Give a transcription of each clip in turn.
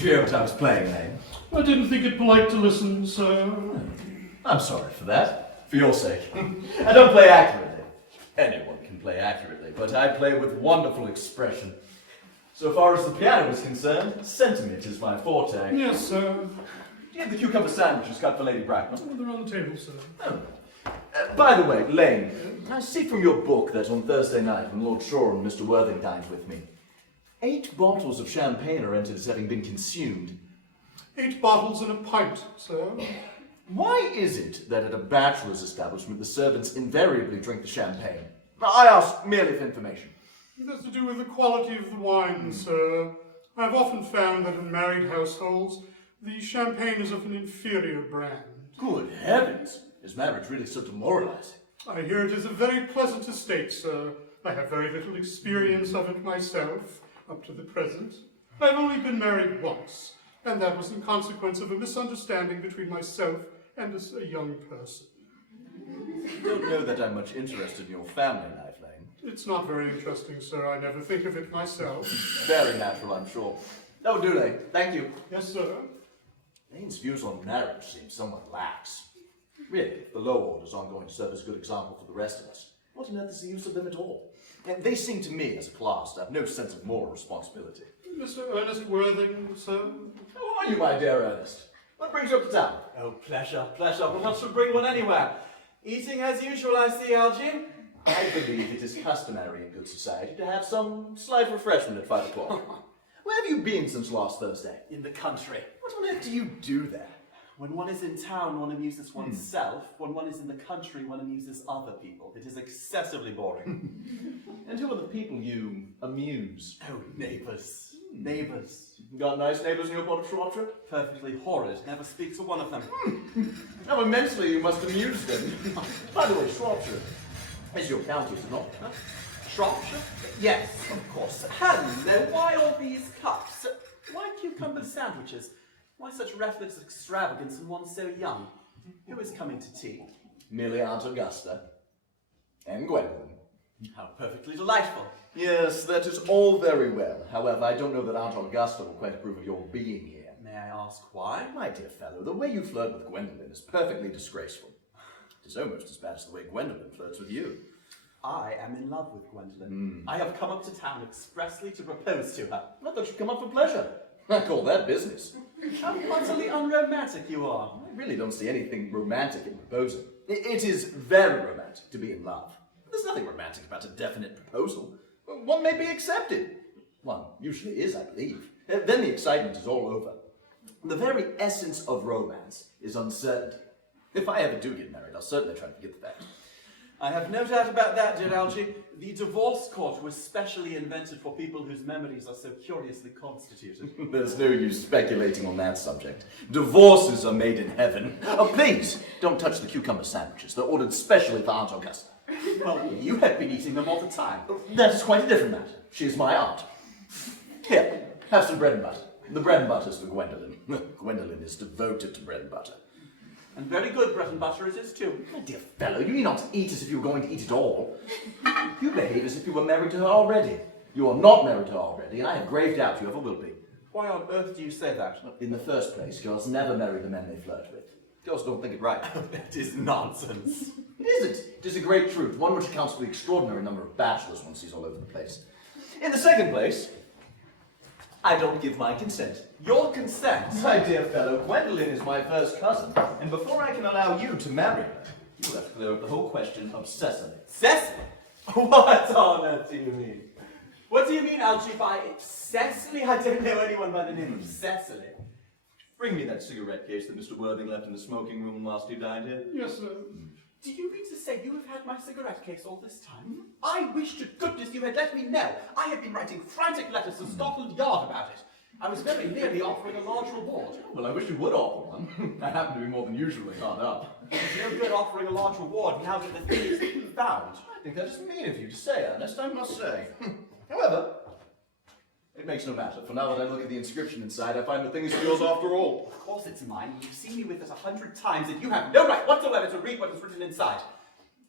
Did you hear what I was playing, Lane? I didn't think it polite to listen, so... I'm sorry for that. For your sake. I don't play accurately. Anyone can play accurately, but I play with wonderful expression. So far as the piano is concerned, sentiment is my forte. Yes, sir. Do you have the cucumber sandwiches cut for Lady Bracknell? Oh, they're on the table, sir. Oh. By the way, Lane, I see from your book that on Thursday night, when Lord Shaw and Mr. Worthing dined with me, 8 bottles of champagne are entered as having been consumed. 8 bottles and a pint, sir. Why is it that at a bachelor's establishment the servants invariably drink the champagne? I ask merely for information. It has to do with the quality of the wine, sir. I've often found that in married households, the champagne is of an inferior brand. Good heavens! Is marriage really so demoralizing? I hear it is a very pleasant estate, sir. I have very little experience of it myself, up to the present. I've only been married once, and that was in consequence of a misunderstanding between myself and a young person. I don't know that I'm much interested in your family life, Lane. It's not very interesting, sir. I never think of it myself. Very natural, I'm sure. That will do, Lane. Thank you. Yes, sir. Lane's views on marriage seem somewhat lax. Really, if the low orders aren't going to serve as a good example for the rest of us, what on earth is the use of them at all? And they seem to me, as a class, to have no sense of moral responsibility. Mr. Earnest Worthing, sir. How are you, my dear Ernest? What brings you up to town? Oh, pleasure. But not to bring one anywhere. Eating as usual, I see, Algy. I believe it is customary in good society to have some slight refreshment at 5 o'clock. Where have you been since last Thursday? In the country. What on earth do you do there? When one is in town, one amuses oneself. When one is in the country, one amuses other people. It is excessively boring. And who are the people you amuse? Oh, neighbours. Neighbours. Got nice neighbours in your part of Shropshire? Perfectly horrid. Never speak to one of them. How immensely you must amuse them. By the way, Shropshire is your county, is it not? Huh? Shropshire? Yes, of course. Hello, why all these cups? Why cucumber sandwiches? Why such reckless extravagance in one so young? Who is coming to tea? Merely Aunt Augusta. And Gwendolen. How perfectly delightful. Yes, that is all very well. However, I don't know that Aunt Augusta will quite approve of your being here. May I ask why? My dear fellow, the way you flirt with Gwendolen is perfectly disgraceful. It is almost as bad as the way Gwendolen flirts with you. I am in love with Gwendolen. I have come up to town expressly to propose to her. I thought you'd come up for pleasure. I call that business. How utterly unromantic you are. I really don't see anything romantic in proposing. It is very romantic to be in love. There's nothing romantic about a definite proposal. One may be accepted. One usually is, I believe. Then the excitement is all over. The very essence of romance is uncertainty. If I ever do get married, I'll certainly try to forget the fact. I have no doubt about that, dear Algy. The divorce court was specially invented for people whose memories are so curiously constituted. There's no use speculating on that subject. Divorces are made in heaven. Oh, please, don't touch the cucumber sandwiches. They're ordered specially for Aunt Augusta. Well, you have been eating them all the time. That's quite a different matter. She is my aunt. Here, have some bread and butter. The bread and butter's for Gwendolen. Gwendolen is devoted to bread and butter. And very good bread and butter it is too. My dear fellow, you need not eat as if you were going to eat it all. You behave as if you were married to her already. You are not married to her already, and I have grave doubt you ever will be. Why on earth do you say that? In the first place, girls never marry the men they flirt with. Girls don't think it right. That is nonsense. It isn't. It is a great truth, one which accounts for the extraordinary number of bachelors one sees all over the place. In the second place, I don't give my consent. Your consent? My dear fellow, Gwendolen is my first cousin, and before I can allow you to marry her, you will have to clear up the whole question of Cecily. Cecily? What on earth do you mean? What do you mean, Algy, by Cecily? I don't know anyone by the name of Cecily. Bring me that cigarette case that Mr. Worthing left in the smoking room last you dined here. Yes, sir. Do you mean to say you have had my cigarette case all this time? I wish to goodness you had let me know. I have been writing frantic letters to Scotland Yard about it. I was very nearly offering a large reward. Well, I wish you would offer one. I happen to be more than usually hard up. It's no good offering a large reward now that the thing is found. I think that is mean of you to say, Ernest, I must say. However, it makes no matter, for now that I look at the inscription inside, I find the thing is yours after all. Of course it's mine. You've seen me with it 100 times, and you have no right whatsoever to read what is written inside.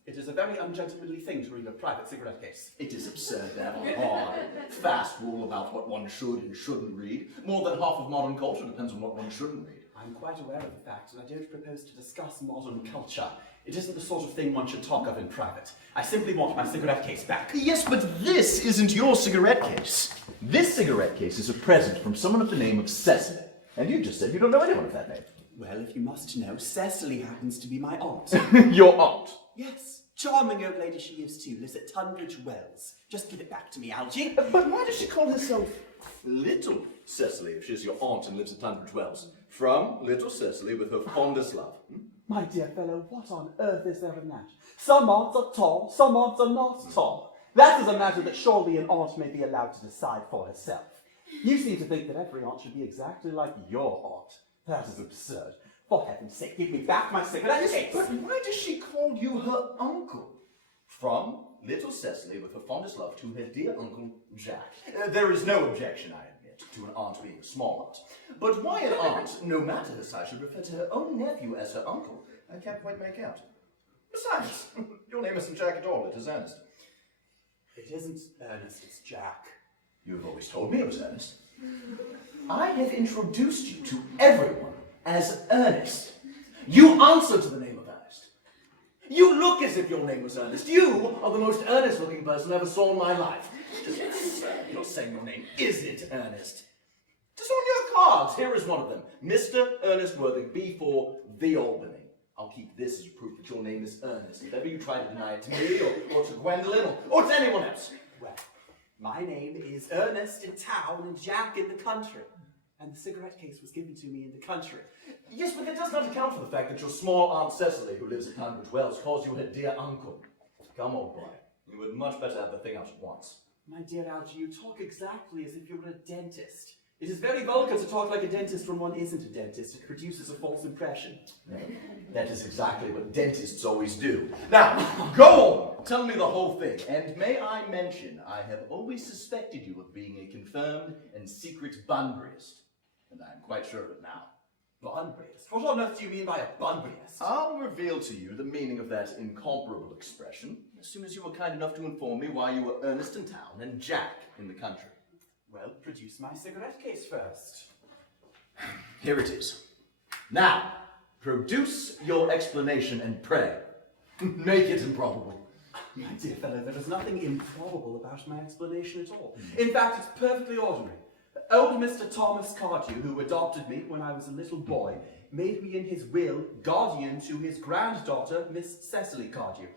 It is a very ungentlemanly thing to read a private cigarette case. It is absurd to have a hard, fast rule about what one should and shouldn't read. More than half of modern culture depends on what one shouldn't read. I'm quite aware of the fact, and I don't propose to discuss modern culture. It isn't the sort of thing one should talk of in private. I simply want my cigarette case back. Yes, but this isn't your cigarette case. This cigarette case is a present from someone of the name of Cecily. And you just said you don't know anyone of that name. Well, if you must know, Cecily happens to be my aunt. Your aunt? Yes, charming old lady she is too, lives at Tunbridge Wells. Just give it back to me, Algy. But why does she call herself Little Cecily if she's your aunt and lives at Tunbridge Wells? From Little Cecily with her fondest love. My dear fellow, what on earth is there in that? Some aunts are tall, some aunts are not tall. That is a matter that surely an aunt may be allowed to decide for herself. You seem to think that every aunt should be exactly like your aunt. That is absurd. For heaven's sake, give me back my cigarette case. But why does she call you her uncle? From Little Cecily with her fondest love to her dear Uncle Jack. There is no objection, I admit, to an aunt being a small aunt. But why an aunt, no matter her size, should refer to her own nephew as her uncle, I can't quite make out. Besides, your name isn't Jack at all, it is Ernest. It isn't Ernest, it's Jack. You have always told me it was Ernest. I have introduced you to everyone as Earnest. You answer to the name of Ernest. You look as if your name was Ernest. You are the most earnest-looking person I ever saw in my life. You're saying your name isn't Ernest. Just on your cards, here is one of them. Mr. Ernest Worthing, B4, The Albany. I'll keep this as proof that your name is Ernest. If ever you try to deny it to me, or to Gwendolen, or to anyone else. Well, my name is Ernest in town and Jack in the country. And the cigarette case was given to me in the country. Yes, but that does not account for the fact that your small Aunt Cecily, who lives at Tunbridge Wells, calls you her dear uncle. Come, old boy. You would much better have the thing out at once. My dear Algy, you talk exactly as if you were a dentist. It is very vulgar to talk like a dentist when one isn't a dentist. It produces a false impression. No, that is exactly what dentists always do. Now, go on! Tell me the whole thing. And may I mention, I have always suspected you of being a confirmed and secret Bunburyist. And I am quite sure of it now. Bunburyist? What on earth do you mean by a Bunburyist? I'll reveal to you the meaning of that incomparable expression as soon as you were kind enough to inform me why you were Ernest in town and Jack in the country. Well, produce my cigarette case first. Here it is. Now, produce your explanation and pray. Make it improbable. My dear fellow, there is nothing improbable about my explanation at all. In fact, it's perfectly ordinary. Old Mr. Thomas Cardew, who adopted me when I was a little boy, made me in his will guardian to his granddaughter, Miss Cecily Cardew.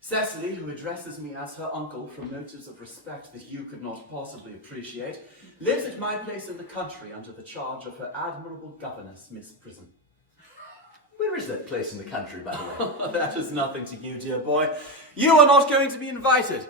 Cecily, who addresses me as her uncle from motives of respect that you could not possibly appreciate, lives at my place in the country under the charge of her admirable governess, Miss Prism. Where is that place in the country, by the way? That is nothing to you, dear boy. You are not going to be invited.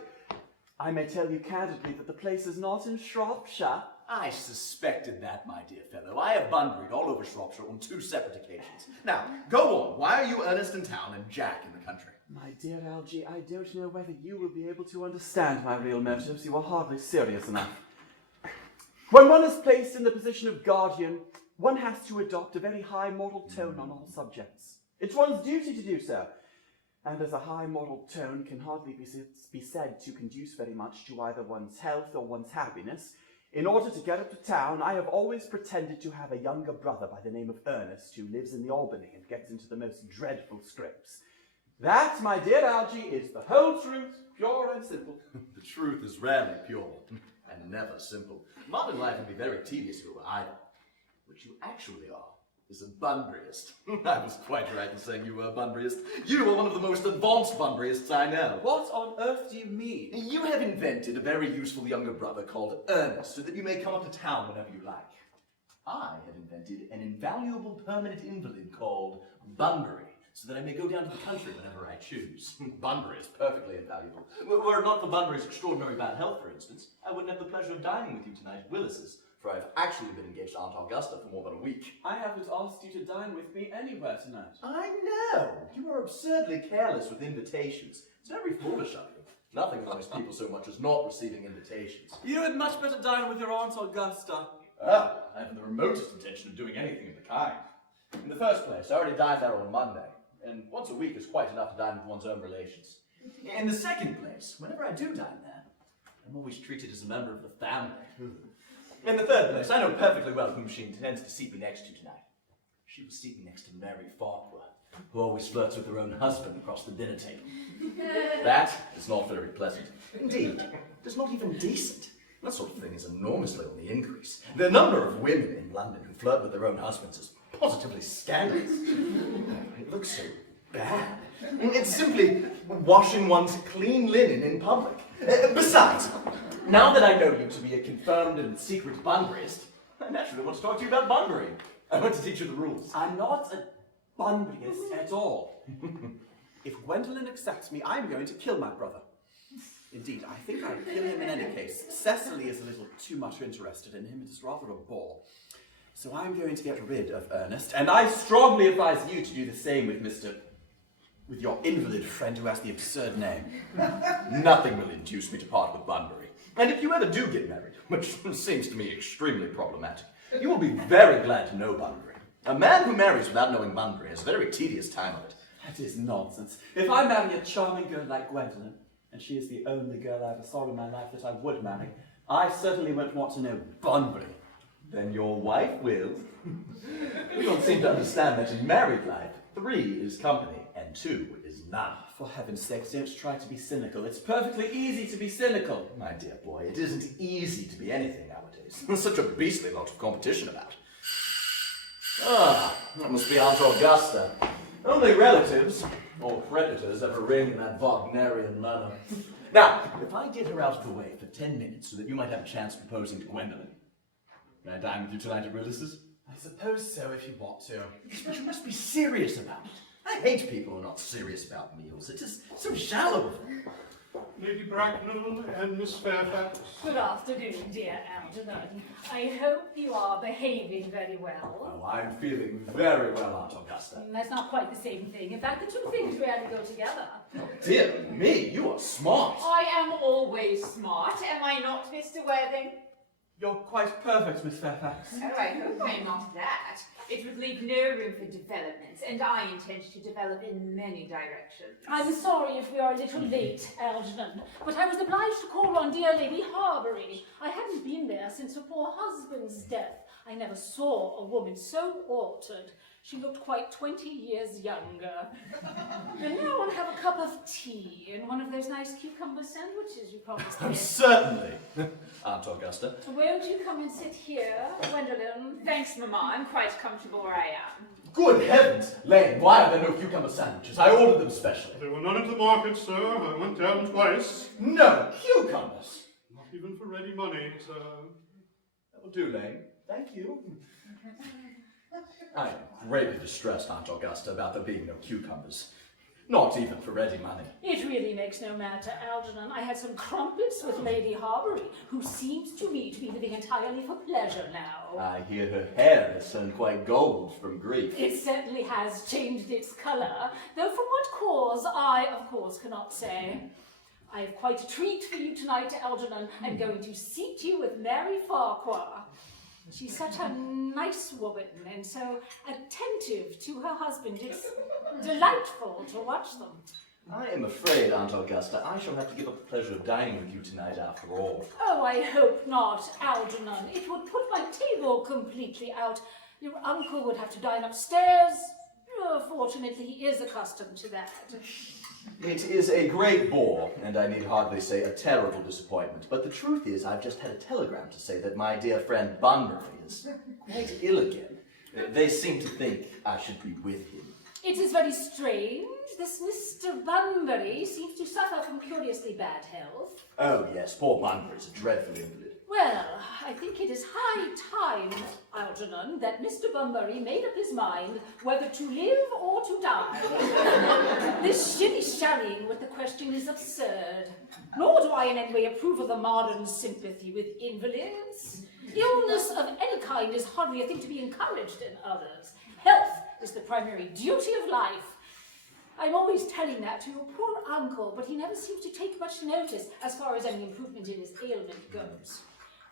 I may tell you candidly that the place is not in Shropshire. I suspected that, my dear fellow. I have Bunburyed all over Shropshire on 2 separate occasions. Now, go on. Why are you Ernest in town and Jack in the country? My dear Algy, I don't know whether you will be able to understand my real motives. You are hardly serious enough. When one is placed in the position of guardian, one has to adopt a very high moral tone on all subjects. It's one's duty to do so. And as a high moral tone can hardly be said to conduce very much to either one's health or one's happiness, in order to get up to town, I have always pretended to have a younger brother by the name of Earnest, who lives in the Albany and gets into the most dreadful scrapes. That, my dear Algy, is the whole truth, pure and simple. The truth is rarely pure, and never simple. Modern life can be very tedious if you were idle. What you actually are is a Bunburyist. I was quite right in saying you were a Bunburyist. You are one of the most advanced Bunburyists I know. What on earth do you mean? You have invented a very useful younger brother called Earnest, so that you may come up to town whenever you like. I have invented an invaluable permanent invalid called Bunbury, so that I may go down to the country whenever I choose. Bunbury is perfectly invaluable. Were it not for Bunbury's extraordinary bad health, for instance, I wouldn't have the pleasure of dining with you tonight at Willis's, for I have actually been engaged to Aunt Augusta for more than a week. I haven't asked you to dine with me anywhere tonight. I know! You are absurdly careless with invitations. It's very foolish of you. Nothing annoys people so much as not receiving invitations. You had much better dine with your Aunt Augusta. Ah, I haven't the remotest intention of doing anything of the kind. In the first place, I already dined there on Monday. and once a week is quite enough to dine with one's own relations. In the second place, whenever I do dine there, I'm always treated as a member of the family. In the third place, I know perfectly well whom she intends to seat me next to tonight. She will seat me next to Mary Farquhar, who always flirts with her own husband across the dinner table. That is not very pleasant. Indeed, it is not even decent. That sort of thing is enormously on the increase. The number of women in London who flirt with their own husbands is positively scandalous. It looks so bad. It's simply washing one's clean linen in public. Besides, now that I know you to be a confirmed and secret Bunburyist, I naturally want to talk to you about Bunburying. I want to teach you the rules. I'm not a Bunburyist at all. If Gwendolen accepts me, I'm going to kill my brother. Indeed, I think I'd kill him in any case. Cecily is a little too much interested in him. It is rather a bore. So I'm going to get rid of Ernest, and I strongly advise you to do the same with your invalid friend who has the absurd name. Nothing will induce me to part with Bunbury. And if you ever do get married, which seems to me extremely problematic, you will be very glad to know Bunbury. A man who marries without knowing Bunbury has a very tedious time of it. That is nonsense. If I marry a charming girl like Gwendolen, and she is the only girl I ever saw in my life that I would marry, I certainly won't want to know Bunbury. Then your wife will. You don't seem to understand that in married life, 3 is company and 2 is none. For heaven's sake, don't try to be cynical. It's perfectly easy to be cynical. My dear boy, it isn't easy to be anything nowadays. There's such a beastly lot of competition about. Ah, that must be Aunt Augusta. Only relatives, or creditors, ever ring in that Wagnerian manner. Now, if I get her out of the way for 10 minutes so that you might have a chance of proposing to Gwendolen, may I dine with you tonight at Willis's? I suppose so, if you want to. But you must be serious about it. I hate people who are not serious about meals. It is so shallow of them. Lady Bracknell and Miss Fairfax. Good afternoon, dear Algernon. I hope you are behaving very well. Oh, I'm feeling very well, Aunt Augusta. That's not quite the same thing. In fact, the two things rarely go together. Oh, dear me, you are smart. I am always smart, am I not, Mr. Worthing? You're quite perfect, Miss Fairfax. Oh, I hope I'm not that. It would leave no room for development, and I intend to develop in many directions. I'm sorry if we are a little late, Algernon, but I was obliged to call on dear Lady Harbury. I hadn't been there since her poor husband's death. I never saw a woman so altered. She looked quite 20 years younger. And now I'll have a cup of tea and one of those nice cucumber sandwiches you promised me. Certainly, Aunt Augusta. Won't you come and sit here, Gwendolen? Thanks, Mamma. I'm quite comfortable where I am. Good heavens, Lane, why are there no cucumber sandwiches? I ordered them specially. There were none at the market, sir. I went down twice. No cucumbers. Not even for ready money, sir. That will do, Lane. Thank you. I am greatly distressed, Aunt Augusta, about there being no cucumbers. Not even for ready money. It really makes no matter, Algernon. I had some crumpets with Lady Harbury, who seems to me to be living entirely for pleasure now. I hear her hair has turned quite gold from grief. It certainly has changed its colour, though from what cause I, of course, cannot say. I have quite a treat for you tonight, Algernon. I'm going to seat you with Mary Farquhar. She's such a nice woman and so attentive to her husband. It's delightful to watch them. I am afraid, Aunt Augusta, I shall have to give up the pleasure of dining with you tonight after all. Oh, I hope not, Algernon. It would put my table completely out. Your uncle would have to dine upstairs. Fortunately, he is accustomed to that. It is a great bore, and I need hardly say a terrible disappointment. But the truth is, I've just had a telegram to say that my dear friend Bunbury is quite ill again. They seem to think I should be with him. It is very strange. This Mr. Bunbury seems to suffer from curiously bad health. Oh yes, poor Bunbury's a dreadful invalid. Well, I think it is high time, Algernon, that Mr. Bunbury made up his mind whether to live or to die. This shilly-shallying with the question is absurd. Nor do I in any way approve of the modern sympathy with invalids. Illness of any kind is hardly a thing to be encouraged in others. Health is the primary duty of life. I'm always telling that to your poor uncle, but he never seems to take much notice as far as any improvement in his ailment goes.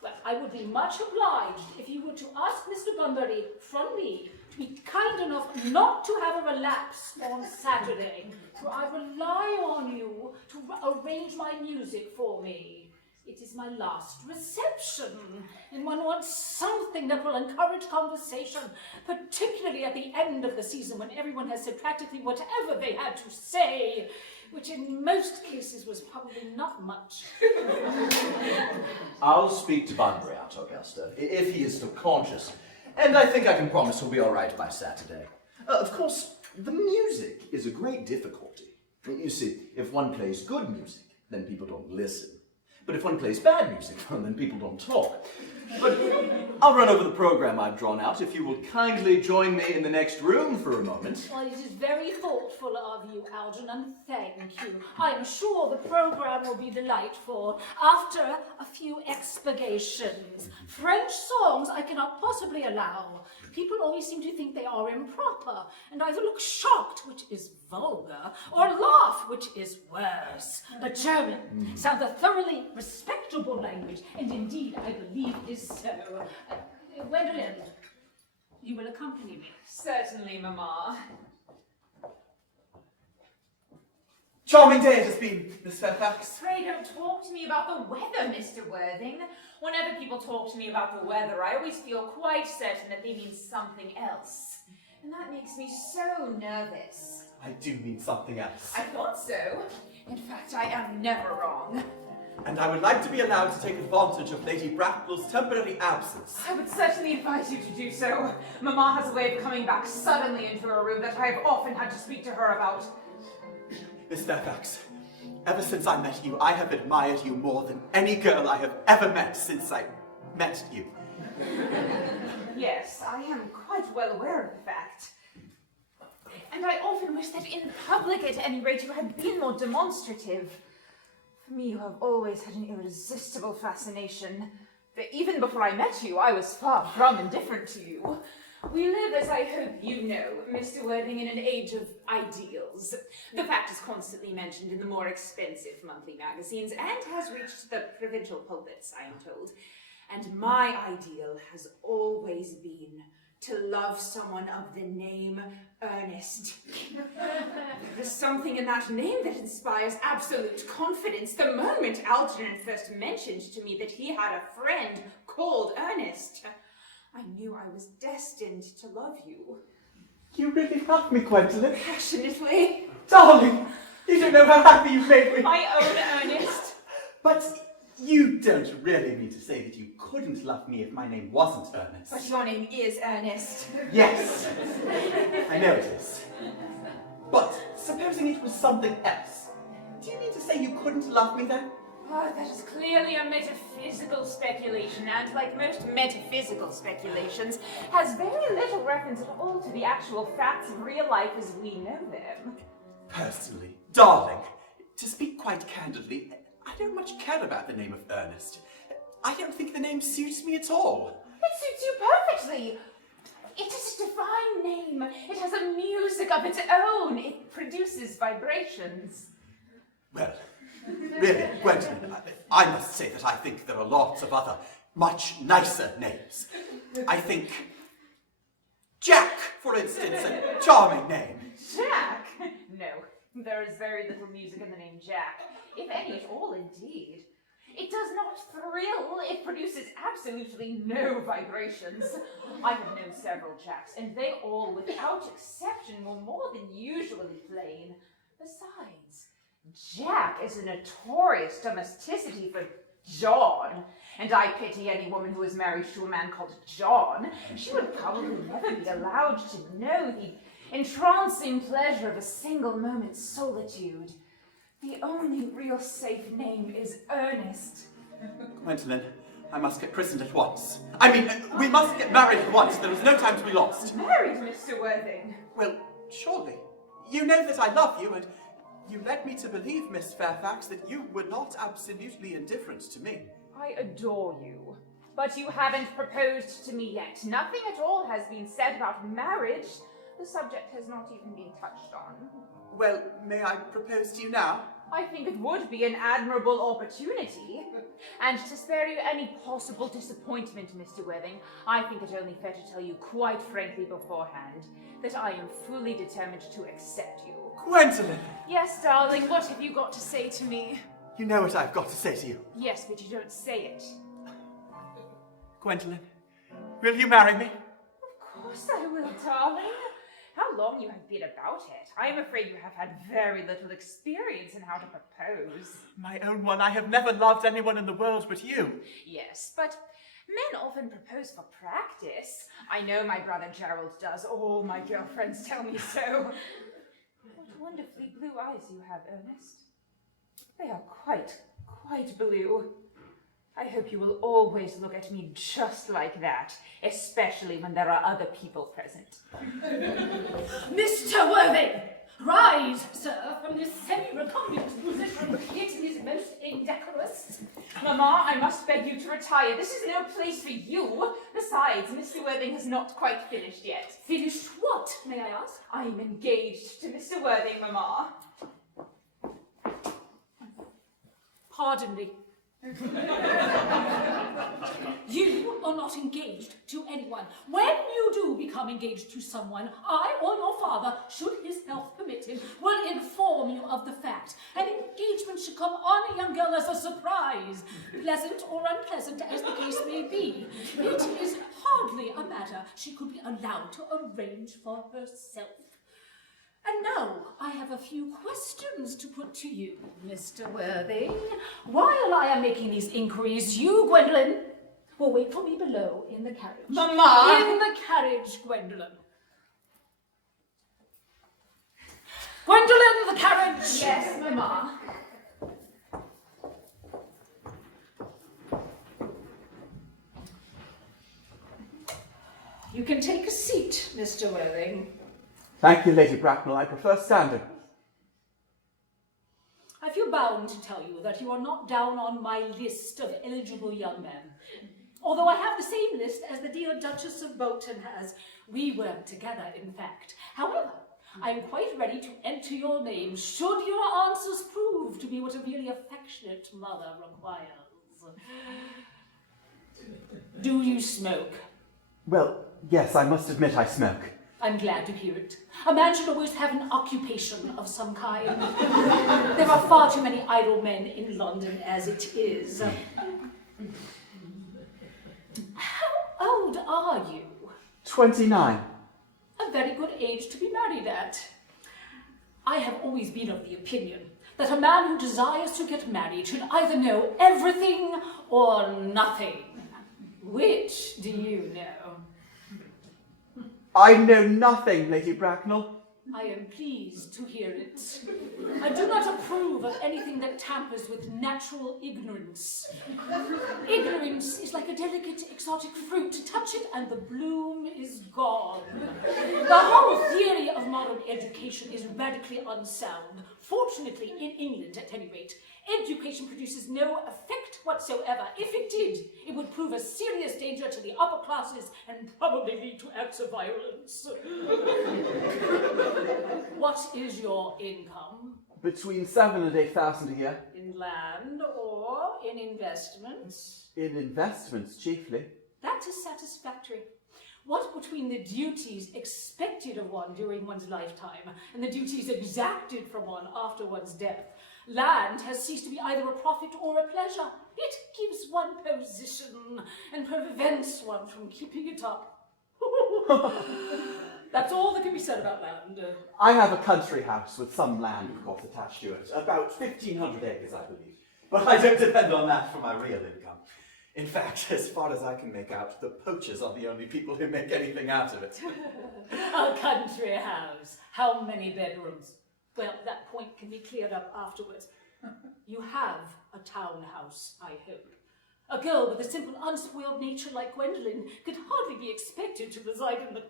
Well, I would be much obliged if you were to ask Mr. Bunbury from me to be kind enough not to have a relapse on Saturday, for I rely on you to arrange my music for me. It is my last reception, and one wants something that will encourage conversation, particularly at the end of the season when everyone has said practically whatever they had to say, which in most cases was probably not much. I'll speak to Bunbury, Aunt Augusta, if he is still conscious, and I think I can promise he'll be all right by Saturday. Of course, the music is a great difficulty. You see, if one plays good music, then people don't listen. But if one plays bad music, well, then people don't talk. But I'll run over the program I've drawn out if you will kindly join me in the next room for a moment. Well, it is very thoughtful of you, Algernon. Thank you. I am sure the program will be delightful after a few expurgations. French songs I cannot possibly allow. People always seem to think they are improper, and either look shocked, which is vulgar, or laugh, which is worse. But German sounds a thoroughly respectable language, and indeed I believe is so. Gwendolen, you will accompany me. Certainly, Mamma. Charming day it has been, Miss Fairfax. Pray don't talk to me about the weather, Mr. Worthing. Whenever people talk to me about the weather, I always feel quite certain that they mean something else. And that makes me so nervous. I do mean something else. I thought so. In fact, I am never wrong. And I would like to be allowed to take advantage of Lady Bracknell's temporary absence. I would certainly advise you to do so. Mamma has a way of coming back suddenly into a room that I have often had to speak to her about. Miss Fairfax, ever since I met you, I have admired you more than any girl I have ever met since I met you. Yes, I am quite well aware of the fact. And I often wish that in public, at any rate, you had been more demonstrative. For me, you have always had an irresistible fascination. But even before I met you, I was far from indifferent to you. We live, as I hope you know, Mr. Worthing, in an age of ideals. The fact is constantly mentioned in the more expensive monthly magazines and has reached the provincial pulpits, I am told. And my ideal has always been to love someone of the name Earnest. There is something in that name that inspires absolute confidence. The moment Algernon first mentioned to me that he had a friend called Earnest, I knew I was destined to love you. You really love me, Gwendolen. Passionately. Darling, you don't know how happy you've made me. My own Earnest. But you don't really mean to say that you couldn't love me if my name wasn't Ernest. But your name is Earnest. Yes, I know it is. But supposing it was something else, do you mean to say you couldn't love me then? Oh, that is clearly a metaphysical speculation, and like most metaphysical speculations, has very little reference at all to the actual facts of real life as we know them. Personally, darling, to speak quite candidly, I don't much care about the name of Ernest. I don't think the name suits me at all. It suits you perfectly. It is a divine name. It has a music of its own. It produces vibrations. Well, really, Gwendolen, I must say that I think there are lots of other, much nicer names. I think Jack, for instance, a charming name. Jack? No, there is very little music in the name Jack, if any at all, indeed. It does not thrill, it produces absolutely no vibrations. I have known several Jacks, and they all, without exception, were more than usually plain. Besides, Jack is a notorious domesticity for John, and I pity any woman who is married to a man called John. She would probably never be allowed to know the entrancing pleasure of a single moment's solitude. The only real safe name is Earnest. Gwendolen, I must get christened at once. I mean, we must get married at once. There is no time to be lost. Married, Mr. Worthing? Well, surely. You know that I love you, and you led me to believe, Miss Fairfax, that you were not absolutely indifferent to me. I adore you, but you haven't proposed to me yet. Nothing at all has been said about marriage. The subject has not even been touched on. Well, may I propose to you now? I think it would be an admirable opportunity. And to spare you any possible disappointment, Mr. Worthing, I think it only fair to tell you quite frankly beforehand that I am fully determined to accept you. Gwendolen! Yes, darling, what have you got to say to me? You know what I've got to say to you. Yes, but you don't say it. Gwendolen, will you marry me? Of course I will, darling. How long you have been about it. I am afraid you have had very little experience in how to propose. My own one, I have never loved anyone in the world but you. Yes, but men often propose for practice. I know my brother Gerald does. All my girlfriends tell me so. What wonderfully blue eyes you have, Ernest. They are quite blue. I hope you will always look at me just like that, especially when there are other people present. Mr. Worthing! Rise, sir, from this semi-recumbent position. It is most indecorous. Mamma, I must beg you to retire. This is no place for you. Besides, Mr. Worthing has not quite finished yet. Finished what, may I ask? I am engaged to Mr. Worthing, Mamma. Pardon me. You are not engaged to anyone. When you do become engaged to someone, I or your father, should his health permit him, will inform you of the fact. An engagement should come on a young girl as a surprise, pleasant or unpleasant as the case may be. It is hardly a matter she could be allowed to arrange for herself. And now I have a few questions to put to you, Mr. Worthing. While I am making these inquiries, you, Gwendolen, will wait for me below in the carriage. Mamma! In the carriage, Gwendolen. Gwendolen, the carriage! Yes, Mamma. You can take a seat, Mr. Worthing. Thank you, Lady Bracknell. I prefer standing. I feel bound to tell you that you are not down on my list of eligible young men. Although I have the same list as the dear Duchess of Bolton has. We work together, in fact. However, I am quite ready to enter your name should your answers prove to be what a really affectionate mother requires. Do you smoke? Well, yes, I must admit I smoke. I'm glad to hear it. A man should always have an occupation of some kind. There are far too many idle men in London as it is. How old are you? 29. A very good age to be married at. I have always been of the opinion that a man who desires to get married should either know everything or nothing. Which do you know? I know nothing, Lady Bracknell. I am pleased to hear it. I do not approve of anything that tampers with natural ignorance. Ignorance is like a delicate exotic fruit. Touch it and the bloom is gone. The whole theory of modern education is radically unsound. Fortunately, in England at any rate, education produces no effect whatsoever. If it did, it would prove a serious danger to the upper classes and probably lead to acts of violence. What is your income? Between 7,000 and 8,000 a year. In land or in investments? In investments, chiefly. That is satisfactory. What between the duties expected of one during one's lifetime and the duties exacted from one after one's death, land has ceased to be either a profit or a pleasure. It gives one position and prevents one from keeping it up. That's all that can be said about land. I have a country house with some land, of course, attached to it. About 1,500 acres, I believe. But I don't depend on that for my real income. In fact, as far as I can make out, the poachers are the only people who make anything out of it. A country house. How many bedrooms? Well, that point can be cleared up afterwards. You have a townhouse, I hope. A girl with a simple, unspoiled nature like Gwendolen could hardly be expected to reside in the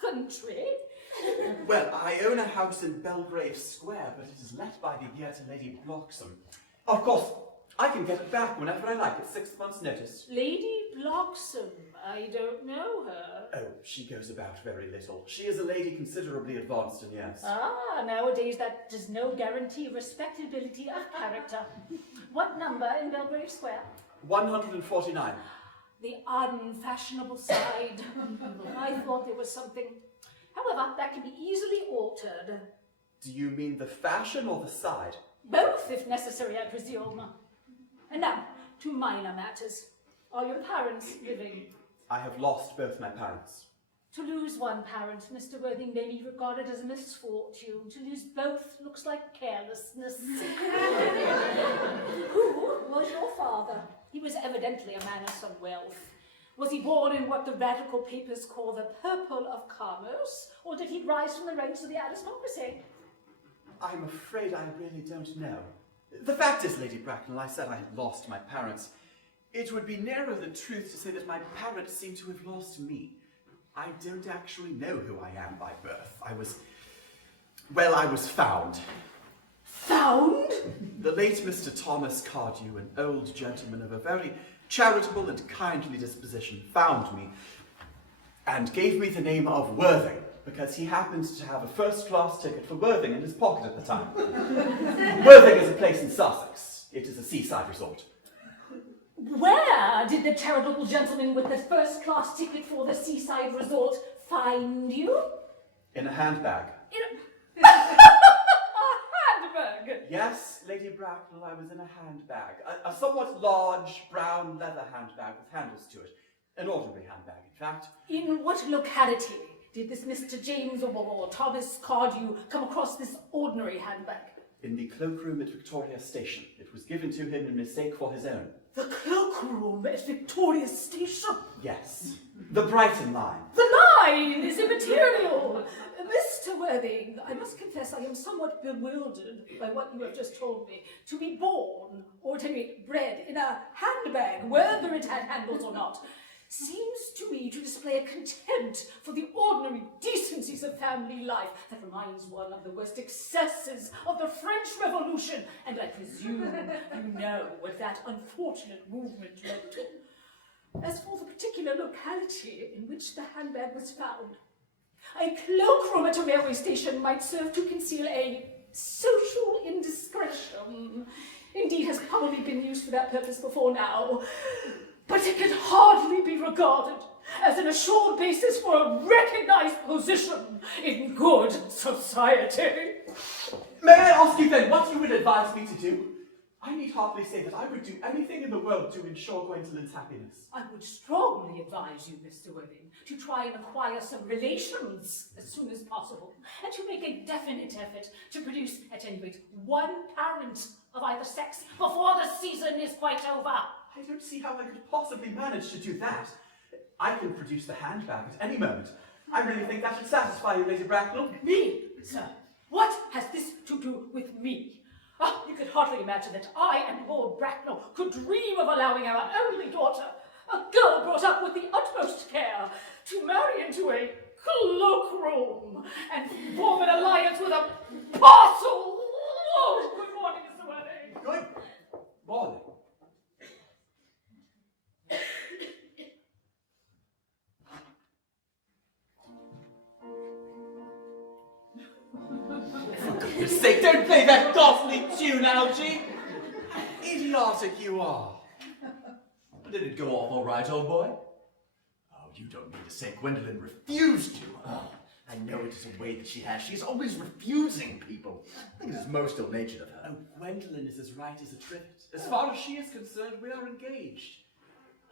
country. Well, I own a house in Belgrave Square, but it is let by the year to Lady Bloxham. Of course, I can get it back whenever I like at 6 months' notice. Lady Bloxham, I don't know her. Oh, she goes about very little. She is a lady considerably advanced in years. Ah, nowadays that does no guarantee respectability of character. What number in Belgrave Square? 149. The unfashionable side. I thought there was something. However, that can be easily altered. Do you mean the fashion or the side? Both, if necessary, I presume. And now, to minor matters. Are your parents living? I have lost both my parents. To lose one parent, Mr. Worthing, may be regarded as a misfortune. To lose both looks like carelessness. Who was your father? He was evidently a man of some wealth. Was he born in what the radical papers call the purple of commerce, or did he rise from the ranks of the aristocracy? I'm afraid I really don't know. The fact is, Lady Bracknell, I said I had lost my parents. It would be nearer the truth to say that my parents seem to have lost me. I don't actually know who I am by birth. I was found. Found? The late Mr. Thomas Cardew, an old gentleman of a very charitable and kindly disposition, found me and gave me the name of Worthing, because he happened to have a first-class ticket for Worthing in his pocket at the time. Worthing is a place in Sussex. It is a seaside resort. Where did the charitable gentleman with the first-class ticket for the seaside resort find you? In a handbag. A handbag? Yes, Lady Bracknell, I was in a handbag. A somewhat large brown leather handbag with handles to it. An ordinary handbag, in fact. In what locality did this Mr. James or Thomas Cardew come across this ordinary handbag? In the cloakroom at Victoria Station. It was given to him in mistake for his own. The cloakroom at Victoria Station? Yes. The Brighton line. The line is immaterial. Mr. Worthing, I must confess I am somewhat bewildered by what you have just told me. To be born, or to be bred in a handbag, whether it had handles or not, seems to me to display a contempt for the ordinary decencies of family life that reminds one of the worst excesses of the French Revolution, and I presume you know what that unfortunate movement led to. As for the particular locality in which the handbag was found, a cloakroom at a railway station might serve to conceal a social indiscretion. Indeed, has probably been used for that purpose before now. But it can hardly be regarded as an assured basis for a recognized position in good society. May I ask you then what you would advise me to do? I need hardly say that I would do anything in the world to ensure Gwendolen's happiness. I would strongly advise you, Mr. Worthing, to try and acquire some relations as soon as possible, and to make a definite effort to produce, at any rate, one parent of either sex before the season is quite over. I don't see how I could possibly manage to do that. I can produce the handbag at any moment. I really think that should satisfy you, Lady Bracknell. Me, sir? What has this to do with me? Ah, you could hardly imagine that I and Lord Bracknell could dream of allowing our only daughter, a girl brought up with the utmost care, to marry into a cloakroom and form an alliance with a parcel. Oh, good morning, Mr. Worthing. Good morning. For goodness sake, don't play that ghastly tune, Algy! How idiotic you are! Did it go off all right, old boy? Oh, you don't mean to say Gwendolen refused you. Oh, I know it is a way that she has. She is always refusing people. I think it is most ill-natured of her. Oh, Gwendolen is as right as a trivet. As far as she is concerned, we are engaged.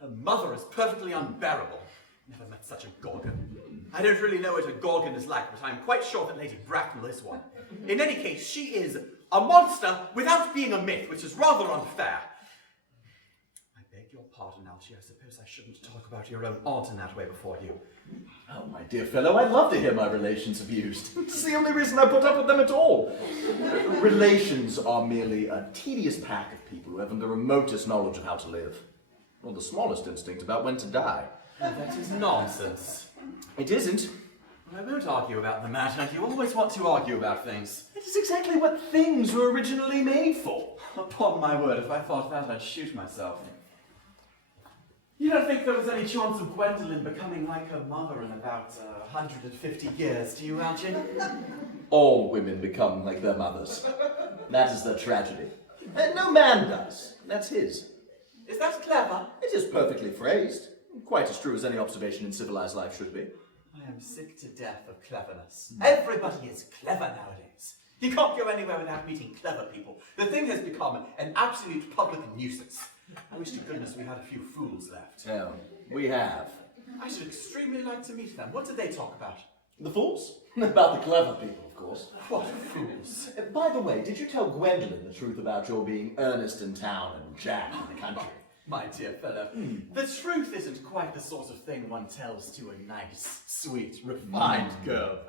Her mother is perfectly unbearable. Never met such a gorgon. I don't really know what a gorgon is like, but I'm quite sure that Lady Bracknell is one. In any case, she is a monster without being a myth, which is rather unfair. I beg your pardon, Algy. I suppose I shouldn't talk about your own aunt in that way before you. Oh, my dear fellow, I'd love to hear my relations abused. It's the only reason I put up with them at all. Relations are merely a tedious pack of people who haven't the remotest knowledge of how to live, or the smallest instinct about when to die. Oh, that is nonsense. It isn't. I won't argue about the matter. You always want to argue about things. It is exactly what things were originally made for. Upon my word, if I thought that, I'd shoot myself. You don't think there was any chance of Gwendolen becoming like her mother in about 150 years, do you, Algy? All women become like their mothers. That is the tragedy. And no man does. That's his. Is that clever? It is perfectly phrased. Quite as true as any observation in civilized life should be. I am sick to death of cleverness. Everybody is clever nowadays. You can't go anywhere without meeting clever people. The thing has become an absolute public nuisance. I wish to goodness we had a few fools left. Oh, we have. I should extremely like to meet them. What did they talk about? The fools? About the clever people, of course. What fools? By the way, did you tell Gwendolen the truth about your being Earnest in town and Jack in the country? My dear fellow, the truth isn't quite the sort of thing one tells to a nice, sweet, refined girl.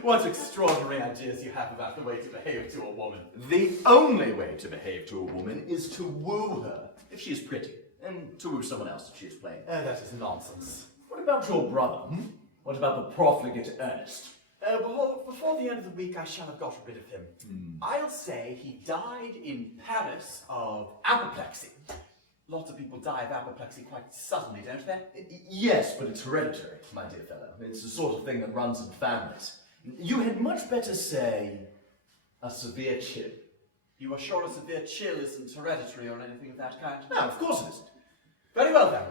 What extraordinary ideas you have about the way to behave to a woman. The only way to behave to a woman is to woo her if she is pretty, and to woo someone else if she is plain. That is nonsense. What about your brother? What about the profligate Earnest? Before the end of the week, I shall have got rid of him. I'll say he died in Paris of apoplexy. Lots of people die of apoplexy quite suddenly, don't they? Yes, but it's hereditary, my dear fellow. It's the sort of thing that runs in families. You had much better say a severe chill. You are sure a severe chill isn't hereditary or anything of that kind? No, of course it isn't. Very well then.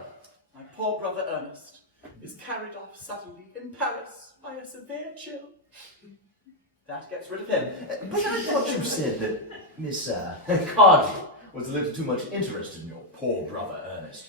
My poor brother Ernest is carried off suddenly in Paris by a severe chill. That gets rid of him. But I thought you said that Miss Cardew was a little too much interested in your poor brother Ernest.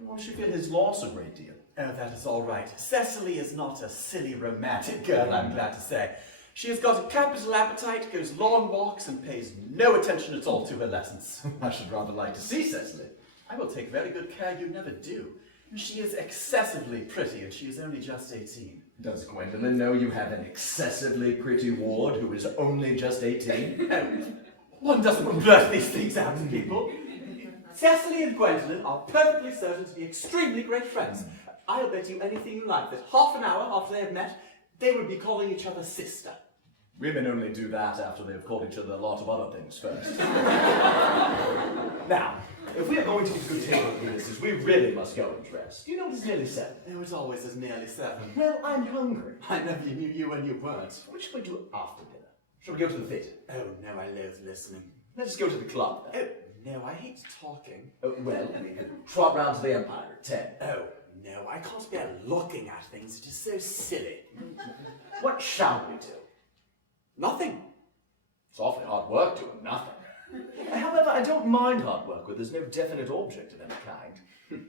Won't you feel his loss a great deal? Oh, that is all right. Cecily is not a silly, romantic girl, I'm glad to say. She has got a capital appetite, goes long walks, and pays no attention at all to her lessons. I should rather like to see Cecily. I will take very good care you never do. She is excessively pretty, and she is only just 18. Does Gwendolen know you have an excessively pretty ward who is only just 18? Oh, one doesn't blurt these things out to people. Cecily and Gwendolen are perfectly certain to be extremely great friends. I'll bet you anything you like that half an hour after they have met, they will be calling each other sister. Women only do that after they have called each other a lot of other things first. Now, if we are going to get a good table of witnesses, we really must go and dress. Do you know it's nearly 7? It was always as nearly 7. Well, I'm hungry. I never knew you when you weren't. What should we do after dinner? Shall we go to the theatre? Oh no, I loathe listening. Let's go to the club. Oh no, I hate talking. Well, we can trot round to the Empire at 10. Oh no, I can't bear looking at things. It is so silly. What shall we do? Nothing. It's awfully hard work doing nothing. However, I don't mind hard work where there's no definite object of any kind.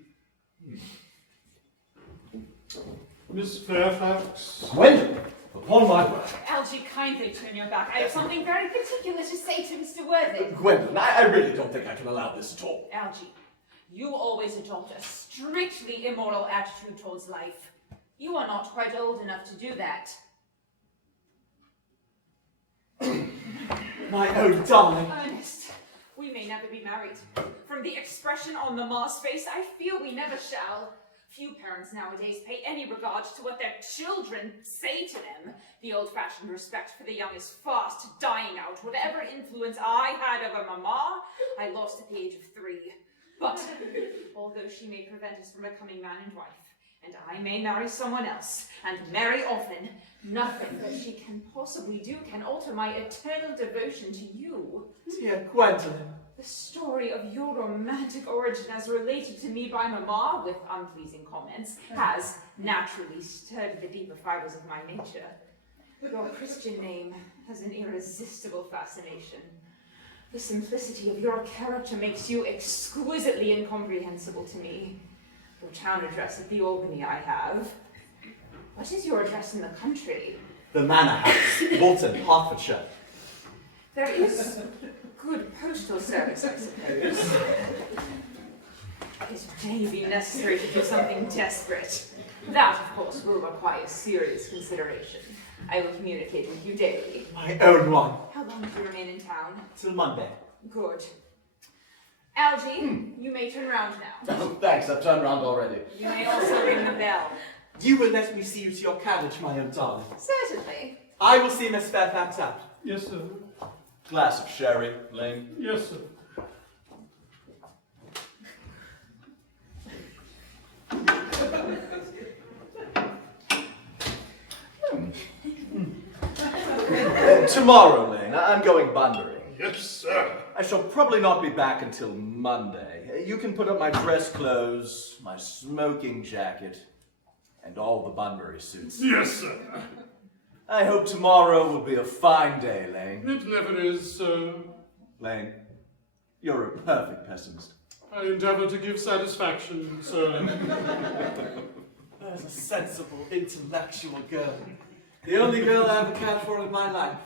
Miss Fairfax? Gwendolen, upon my word. Algy, kindly turn your back. I have something very particular to say to Mr. Worthing. Gwendolen, I really don't think I can allow this at all. Algy, you always adopt a strictly immoral attitude towards life. You are not quite old enough to do that. My own darling. Ernest, we may never be married. From the expression on Mamma's face, I feel we never shall. Few parents nowadays pay any regard to what their children say to them. The old-fashioned respect for the young is fast dying out. Whatever influence I had over Mamma, I lost at the age of 3. But, although she may prevent us from becoming man and wife, and I may marry someone else, and marry often, nothing that she can possibly do can alter my eternal devotion to you. Dear Gwendolen. The story of your romantic origin as related to me by Mamma, with unpleasing comments, has naturally stirred the deeper fibers of my nature. Your Christian name has an irresistible fascination. The simplicity of your character makes you exquisitely incomprehensible to me. Your town address at the Albany I have. What is your address in the country? The Manor House, Walton, Hertfordshire. There is good postal service, I suppose. It may be necessary to do something desperate. That, of course, will require serious consideration. I will communicate with you daily. My own one. How long do you remain in town? Till Monday. Good. Algy, you may turn round now. Oh, thanks, I've turned round already. You may also ring the bell. You will let me see you to your carriage, my own darling. Certainly. I will see Miss Fairfax out. Yes, sir. Glass of sherry, Lane. Yes, sir. Tomorrow, Lane, I'm going Bunburying. Yes, sir. I shall probably not be back until Monday. You can put up my dress clothes, my smoking jacket, and all the Bunbury suits. Yes, sir. I hope tomorrow will be a fine day, Lane. It never is, sir. Lane, you're a perfect pessimist. I endeavour to give satisfaction, sir. There's a sensible, intellectual girl. The only girl I ever cared for in my life.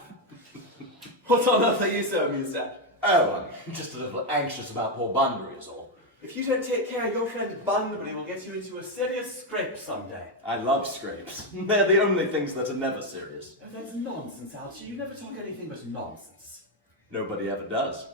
What on earth are you so amused at? Oh, I'm just a little anxious about poor Bunbury is all. If you don't take care, your friend Bunbury will get you into a serious scrape someday. I love scrapes. They're the only things that are never serious. Oh, there's nonsense, Archie. You never talk anything but nonsense. Nobody ever does.